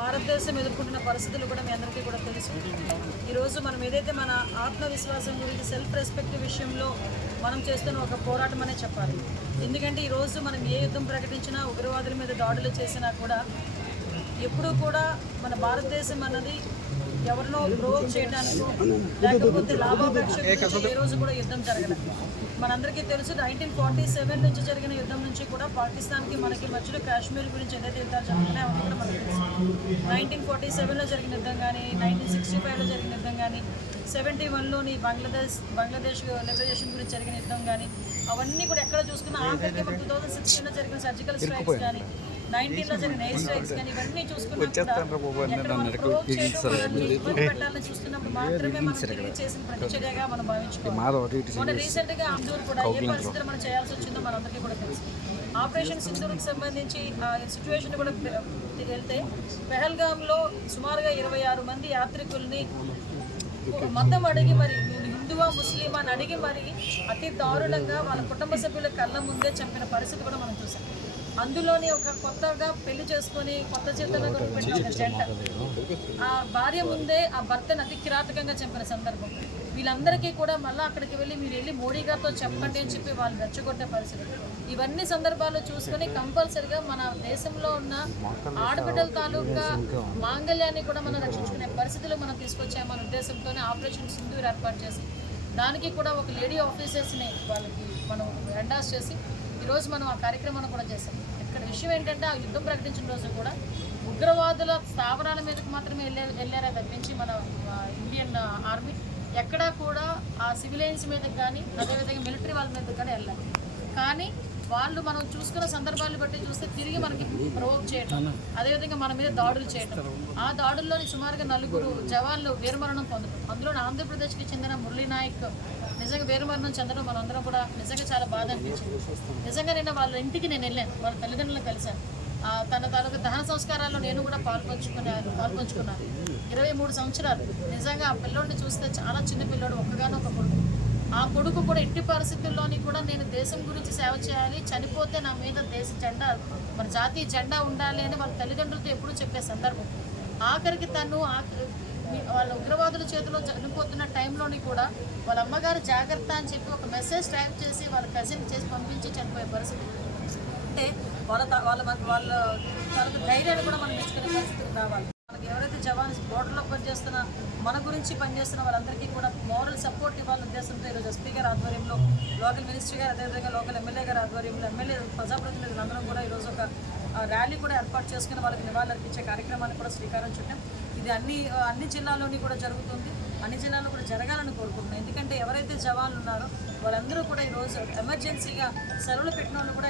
భారతదేశం ఎదుర్కొంటున్న పరిస్థితులు కూడా మీ అందరికీ కూడా తెలుసు. ఈరోజు మనం ఏదైతే మన ఆత్మవిశ్వాసం గురించి సెల్ఫ్ రెస్పెక్ట్ విషయంలో మనం చేస్తున్న ఒక పోరాటం అనే చెప్పాలి. ఎందుకంటే ఈరోజు మనం ఏ యుద్ధం ప్రకటించినా, ఉగ్రవాదుల మీద దాడులు చేసినా కూడా ఎప్పుడూ కూడా మన భారతదేశం అన్నది ఎవరినో ప్రోవోక్ చేయడానికో లేకపోతే లాభాపేక్ష ఏ రోజు కూడా యుద్ధం జరగలేదు. మనందరికీ తెలుసు 1947 నుంచి జరిగిన యుద్ధం నుంచి కూడా పాకిస్తాన్కి మనకి మధ్యలో కాశ్మీర్ గురించి ఏదైతే యుద్ధాలు జరుగుతున్నాయో అవన్నీ కూడా మనకు తెలుసు. 1947లో జరిగిన యుద్ధం కానీ, 1965లో జరిగిన యుద్ధం కానీ, 71లోని బంగ్లాదేశ్ లిబరేషన్ గురించి జరిగిన యుద్ధం కానీ, అవన్నీ కూడా ఎక్కడ చూసుకున్నా ఆఖరికి 2016లో జరిగిన సర్జికల్ స్ట్రైక్స్ కానీ, 19లో జరిగిన ఎయిర్ స్ట్రైక్స్ కానీ, ఇవన్నీ పెట్టాలని చూస్తున్నప్పుడు మాత్రమే మనం తిరిగి చేసిన ప్రతిచర్యగా మనం భావించుకోవాలి. రీసెంట్గా అందరూ కూడా ఏ పరిస్థితులు మనం చేయాల్సి వచ్చిందో మనందరికీ కూడా తెలుసు. ఆపరేషన్ సింధూర్కి సంబంధించి ఆ సిచ్యువేషన్ కూడా వెళ్తే పెహల్గాంలో సుమారుగా 26 మంది యాత్రికుల్ని మతం అడిగి మరి హిందువా ముస్లిమా అని అడిగి మరి అతి దారుణంగా వాళ్ళ కుటుంబ సభ్యుల కళ్ళ ముందే చంపిన పరిస్థితి కూడా మనం చూసాం. అందులోని ఒక కొత్తగా పెళ్లి చేసుకొని కొత్త జీవితంలో పెట్టిన జంట ఆ భార్య ముందే ఆ భర్తను అతి కిరాతకంగా చంపిన సందర్భం. వీళ్ళందరికీ కూడా మళ్ళీ అక్కడికి వెళ్ళి మీరు వెళ్ళి మోడీ గారితో చెప్పండి అని చెప్పి వాళ్ళు రెచ్చగొట్టే పరిస్థితి. ఇవన్నీ సందర్భాల్లో చూసుకొని కంపల్సరిగా మన దేశంలో ఉన్న ఆడబిడ్డల తాలూకా మాంగళ్యాన్ని కూడా మనం రక్షించుకునే పరిస్థితులు మనం తీసుకొచ్చామన్న ఉద్దేశంతోనే ఆపరేషన్ సింధూర్ ఏర్పాటు చేసి దానికి కూడా ఒక లేడీ ఆఫీసర్స్ని వాళ్ళకి మనం ఎండాస్ చేసి ఈరోజు మనం ఆ కార్యక్రమాన్ని కూడా చేసాం. ఇక్కడ విషయం ఏంటంటే ఆ యుద్ధం ప్రకటించిన రోజు కూడా ఉగ్రవాదుల స్థావరాల మీదకి మాత్రమే వెళ్ళారే తప్పించి మన ఇండియన్ ఆర్మీ ఎక్కడా కూడా ఆ సివిలియన్స్ మీదకి కానీ అదేవిధంగా మిలిటరీ వాళ్ళ మీదకి కానీ వెళ్ళాలి. కానీ వాళ్ళు మనం చూసుకున్న సందర్భాలను బట్టి చూస్తే తిరిగి మనకి ప్రొవోక్ చేయటం, అదేవిధంగా మన మీద దాడులు చేయటం. ఆ దాడుల్లోని సుమారుగా 4 జవాన్లు వీరమరణం పొందడం, అందులో ఆంధ్రప్రదేశ్కి చెందిన మురళీ నాయక్ నిజంగా వీరమరణం చెందడం మనందరం కూడా నిజంగా చాలా బాధ అనిపించింది. నిజంగా నేను వాళ్ళ ఇంటికి నేను వెళ్ళాను, వాళ్ళ తల్లిదండ్రులను కలిశాను. తన తాలూకు దహన సంస్కారాల్లో నేను కూడా పాల్పంచుకున్నాను. 23 సంవత్సరాలు. నిజంగా ఆ పిల్లోడిని చూస్తే చాలా చిన్న పిల్లోడు, ఒక్కగానో ఒక కొడుకు. ఆ కొడుకు కూడా ఎట్టి పరిస్థితుల్లోని కూడా నేను దేశం గురించి సేవ చేయాలి, చనిపోతే నా మీద దేశ జెండా మన జాతీయ జెండా ఉండాలి అని వాళ్ళ తల్లిదండ్రులతో ఎప్పుడూ చెప్పే సందర్భం. ఆఖరికి తను వాళ్ళ ఉగ్రవాదుల చేతిలో చనిపోతున్న టైంలోని కూడా వాళ్ళ అమ్మగారు జాగ్రత్త అని చెప్పి ఒక మెసేజ్ టైప్ చేసి వాళ్ళ కజిన్ చేసి పంపించి చనిపోయే పరిస్థితి. అంటే వాళ్ళ తనకు ధైర్యాన్ని కూడా మనం మెచ్చుకునే పరిస్థితికి రావాలి. మనకి ఎవరైతే జవాన్స్ బోర్డర్లో పనిచేస్తున్న మన గురించి పనిచేస్తున్న వాళ్ళందరికీ కూడా మోరల్ సపోర్ట్ ఇవ్వాలనే ఉద్దేశంతో ఈరోజు ఎస్పీ గారి ఆధ్వర్యంలో, లోకల్ మినిస్టర్ గారు, అదేవిధంగా లోకల్ ఎమ్మెల్యే గారి ఆధ్వర్యంలో ఎమ్మెల్యే ప్రజాప్రతినిధులందరం కూడా ఈరోజు ఒక ర్యాలీ కూడా ఏర్పాటు చేసుకుని వాళ్ళకి నివాళులర్పించే కార్యక్రమాన్ని కూడా శ్రీకారం చుట్టాం. ఇది అన్ని జిల్లాల్లోని కూడా జరుగుతుంది. అన్ని జిల్లాల్లో కూడా జరగాలని కోరుకుంటున్నాం. ఎందుకంటే ఎవరైతే జవాన్లు ఉన్నారో వాళ్ళందరూ కూడా ఈరోజు ఎమర్జెన్సీగా సెలవులు పెట్టిన వాళ్ళు కూడా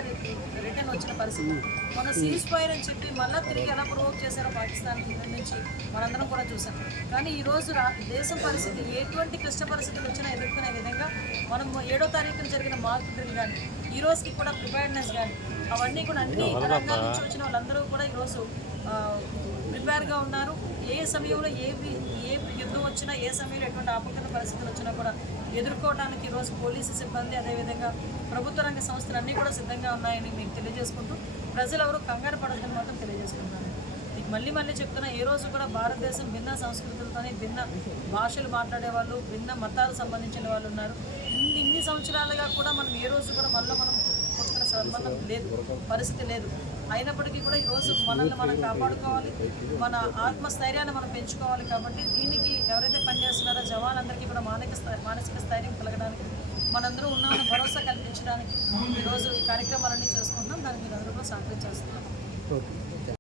రిటర్న్ వచ్చిన పరిస్థితి. మన సీజ్ ఫైర్ అని చెప్పి మళ్ళీ తిరిగి ఎలా ప్రొవోక్ చేశారో పాకిస్తాన్ నుంచి మనందరం కూడా చూసాం. కానీ ఈరోజు దేశం పరిస్థితి ఎటువంటి క్లిష్ట పరిస్థితులు వచ్చినా ఎదుర్కొనే విధంగా మనం 7వ తారీఖున జరిగిన మాక్ డ్రిల్ కానీ, ఈ రోజుకి కూడా ప్రిపేర్నెస్ కానీ, అవన్నీ కూడా అన్ని రంగాల నుంచి వచ్చిన వాళ్ళందరూ కూడా ఈరోజు ప్రిపేర్గా ఉన్నారు. ఏ సమయంలో ఏ యుద్ధం వచ్చినా, ఏ సమయంలో ఎటువంటి ఆపత్కర పరిస్థితులు వచ్చినా కూడా ఎదుర్కోవడానికి ఈరోజు పోలీసు సిబ్బంది, అదేవిధంగా ప్రభుత్వ రంగ సంస్థలు అన్నీ కూడా సిద్ధంగా ఉన్నాయని మీకు తెలియజేసుకుంటూ ప్రజలు ఎవరు కంగారు పడద్దని మాత్రం తెలియజేసుకుంటున్నాను. మీకు మళ్ళీ చెప్తున్నా, ఏ రోజు కూడా భారతదేశం భిన్న సంస్కృతులతోనే భిన్న భాషలు మాట్లాడే వాళ్ళు, భిన్న మతాలకు సంబంధించిన వాళ్ళు ఉన్నారు. ఇన్ని సంవత్సరాలుగా కూడా మనం ఏ రోజు కూడా మనం కొట్టుకునే సంబంధం లేదు, పరిస్థితి లేదు. అయినప్పటికీ కూడా ఈరోజు మనల్ని మనం కాపాడుకోవాలి, మన ఆత్మస్థైర్యాన్ని మనం పెంచుకోవాలి. కాబట్టి దీనికి ఎవరైతే పనిచేస్తున్నారో జవాన్లందరికీ కూడా మానసిక స్థైర్యం కలగడానికి, మనందరూ ఉన్నామని భరోసా కల్పించడానికి ఈరోజు ఈ కార్యక్రమాలన్నీ చేసుకుంటున్నాం. దానికి మీరు అందరూ కూడా సహకరించేస్తున్నాం.